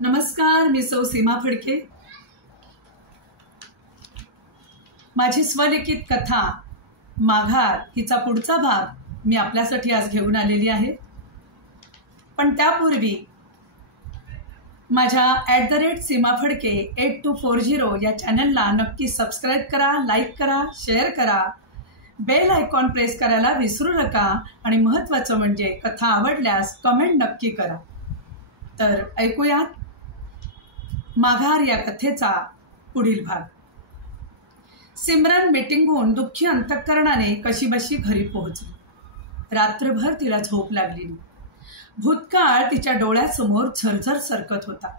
नमस्कार, मी सौ सीमा फडके। माझी स्वलिखित कथा माघार हिचा पुढचा भाग मी आपल्यासाठी आज घेऊन आलेली आहे। पण त्यापूर्वी माझ्या @सीमा फडके 8240 या चॅनलला नक्की सबस्क्राइब करा, लाईक करा, शेअर करा, बेल आयकॉन प्रेस करायला विसरू नका आणि महत्त्वाचं म्हणजे कथा आवडल्यास कमेंट नक्की करा। तर ऐकूयात माघार या कथेचा पुढील भाग। सिमरन मीटिंगहून दुःखी अंतःकरणाने कशीबशी घरी पोहोचली। रात्रभर तिला झोप लागली नाही। भूतकाळ तिच्या डोळ्यासमोर झरझर सरकत होता।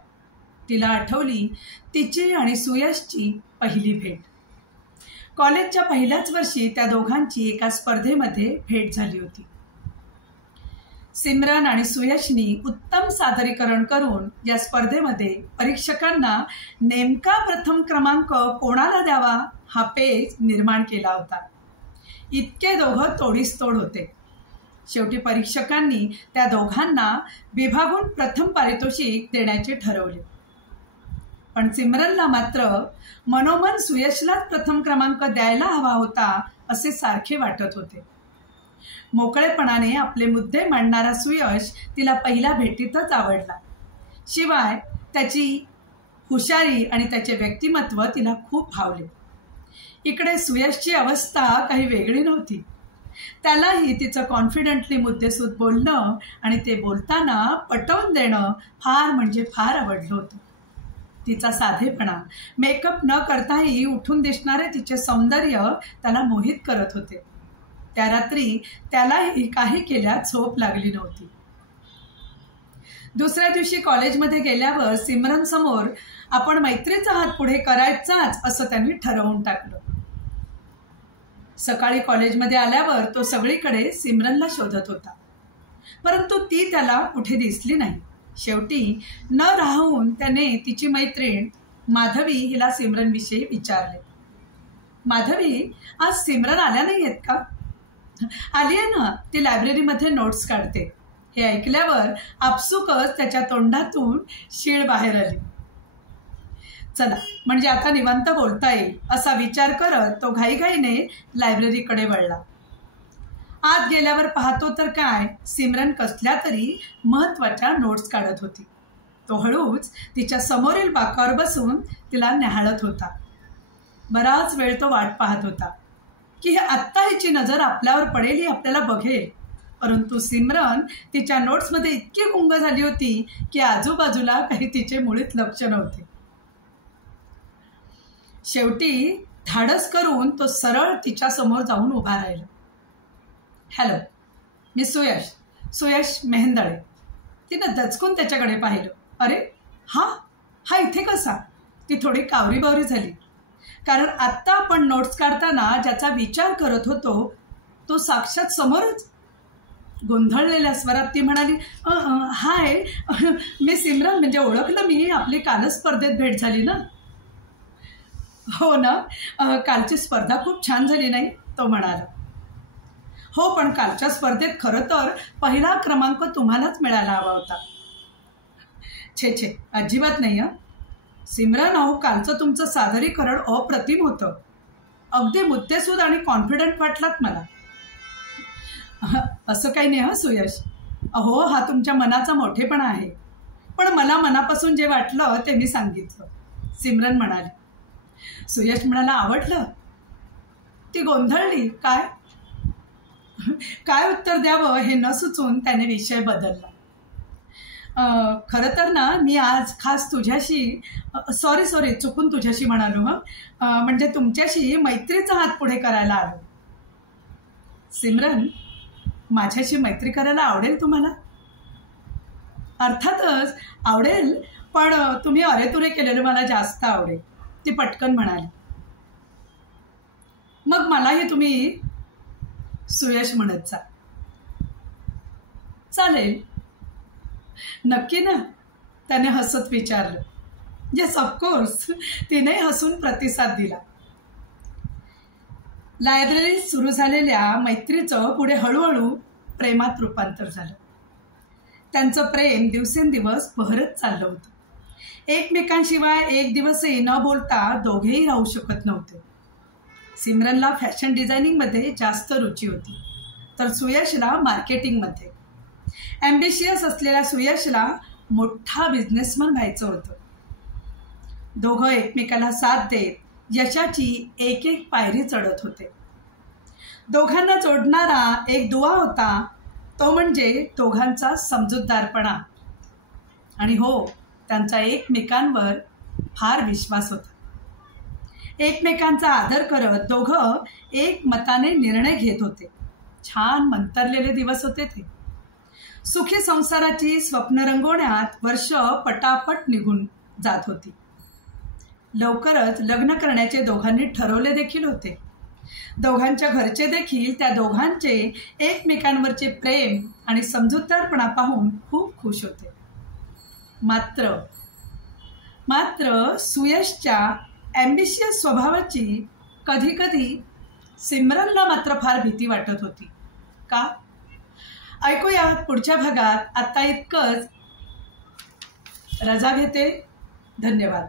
तिला आठवली तिची आणि सुयशची पहिली भेट। कॉलेजच्या पहिल्याच वर्षी त्या दोघांची एका स्पर्धेमध्ये भेट झाली होती। सिमरन आणि सुयशनी उत्तम सादरीकरण करून या स्पर्धेमध्ये परीक्षकांना नेमका प्रथम क्रमांक कोणाला द्यावा हा पेच निर्माण केला होता। इतके दोघं तोडीस-तोड होते। शेवटी परीक्षकांनी त्या दोघांना विभागून प्रथम पारितोषिक देण्याचे ठरवले। पण सिमरनला मात्र मनोमन सुयशलाच प्रथम क्रमांक द्यायला हवा होता असे सारखे वाटत होते। मोकळेपणाने आपले मुद्दे मांडणारा सुयश तिला पहिल्या भेटीतच आवडला। शिवाय त्याची हुशारी आणि त्याचे व्यक्तिमत्व तिला खूप भावले। इकडे सुयशची अवस्था काही वेगळी नव्हती। त्यालाही तिचं कॉन्फिडेंटली मुद्देसूद बोलणं आणि ते बोलताना पटवून देणं फार म्हणजे फार आवडलं होतं। तिचा साधेपणा, मेकअप न करताही उठून दिसणारे तिचे सौंदर्य त्याला मोहित करत होते। त्या रात्री त्यालाही काही केल्यात झोप लागली नव्हती। दुसऱ्या दिवशी कॉलेजमध्ये गेल्यावर सिमरन समोर आपण मैत्रीचा हात पुढे करायचाच असं त्यांनी ठरवून टाकलं। सकाळी कॉलेजमध्ये आल्यावर तो सगळीकडे सिमरनला शोधत होता, परंतु ती त्याला कुठे दिसली नाही। शेवटी न राहून त्याने तिची मैत्रीण माधवी हिला सिमरनविषयी विचारले। माधवी, आज सिमरन आल्या नाही आहेत का? आली आहे ना, ती लायब्ररीमध्ये नोट्स काढते। हे ऐकल्यावर आपसुकच त्याच्या तोंडातून शीळ बाहेर आली। चला, म्हणजे आता निवांत बोलता येईल असा विचार करत तो घाईघाईने लायब्ररीकडे वळला। आत गेल्यावर पाहतो तर काय, सिमरन कसल्या तरी महत्वाच्या नोट्स काढत होती। तो हळूच तिच्या समोरील बाकावर बसून तिला न्याहाळत होता। बराच वेळ तो वाट पाहत होता की आत्ता हिची नजर आपल्यावर पडेल, ही आपल्याला बघेल। परंतु सिमरन तिच्या नोट्समध्ये इतकी गुंग झाली होती की आजूबाजूला काही तिचे मुळीच लक्ष नव्हते। शेवटी धाडस करून तो सरळ तिच्या समोर जाऊन उभा राहिला। हॅलो, मी सुयश मेहंदळे। तिनं दचकून त्याच्याकडे पाहिलं। अरे हा इथे कसा? ती थोडी कावरीबावरी झाली, कारण आत्ता आपण नोट्स काढताना ज्याचा विचार करत होतो तो साक्षात समोरच। गोंधळलेल्या स्वरात ती म्हणाली, हाय, मी सिमरन, म्हणजे ओळखलं मी, आपली कालच स्पर्धेत भेट झाली ना? हो ना, कालची स्पर्धा खूप छान झाली नाही? तो म्हणाला। हो, पण कालच्या स्पर्धेत खरं तर पहिला क्रमांक तुम्हालाच मिळायला हवा होता। छे, अजिबात नाही हं सिमरन, अहो कालचं तुमचं सादरीकरण अप्रतिम होतं। अगदी मुद्देसूद आणि कॉन्फिडंट वाटलात मला। असं काही नाही हं सुयश, अहो हा तुमच्या मनाचा मोठेपणा आहे। पण मला मनापासून जे वाटलं ते मी सांगितलं, सिमरन म्हणाली। सुयश म्हणाला, आवडलं? ती गोंधळली। काय उत्तर द्यावं हे न सुचून त्याने विषय बदलला। खरं तर ना, मी आज खास तुझ्याशी, सॉरी चुकून तुझ्याशी म्हणालो म्हणजे तुमच्याशी मैत्रीचा हात पुढे करायला आलो। सिमरन, माझ्याशी मैत्री करायला आवडेल तुम्हाला? अर्थातच आवडेल, पण तुम्ही अरेतुरे केलेलं मला जास्त आवडेल, ती पटकन म्हणाली। मग मलाही तुम्ही सुयश म्हणत जा। चालेल नक्की ना? त्याने हसत विचारलं। येस ऑफकोर्स, तिने हसून प्रतिसाद दिला। लायब्ररीत सुरू झालेल्या मैत्रीचं पुढे हळूहळू प्रेमात रूपांतर झालं। त्यांचं प्रेम दिवसेंदिवस बहरत चाललं होतं। एकमेकांशिवाय एक दिवसही न बोलता दोघेही राहू शकत नव्हते. सिमरनला फॅशन डिझायनिंगमध्ये जास्त रुची होती, तर सुयशला मार्केटिंगमध्ये. ॲम्बिशियस असलेल्या सुयशला मोठा बिझनेसमन व्हायचं होतं. दोघं एकमेकाला साथ देत यशाची एक एक पायरी चढत होते. दोघांना जोडणारा एक दुवा होता, तो म्हणजे दोघांचा समजूतदारपणा. आणि हो, त्यांचा एकमेकांवर फार विश्वास होता. एकमेकांचा आदर करत दोघं एकमताने निर्णय घेत होते. छान मंतरलेले दिवस होते ते. सुखी संसाराची स्वप्न रंगवण्यात वर्ष पटापट निघून जात होती. लवकरच लग्न करण्याचे दोघांनी ठरवले देखील होते. दोघांच्या घरचे देखील त्या दोघांचे एकमेकांवरचे प्रेम आणि समजूतदारपणा पाहून खूप खुश होते. मात्र सुयशच्या ॲम्बिशियस स्वभावाची कधी कधी सिमरनला मात्र फार भीती वाटत होती. का? ऐकूयात पुढच्या भागात. आता इतकंच. रजा घेते. धन्यवाद.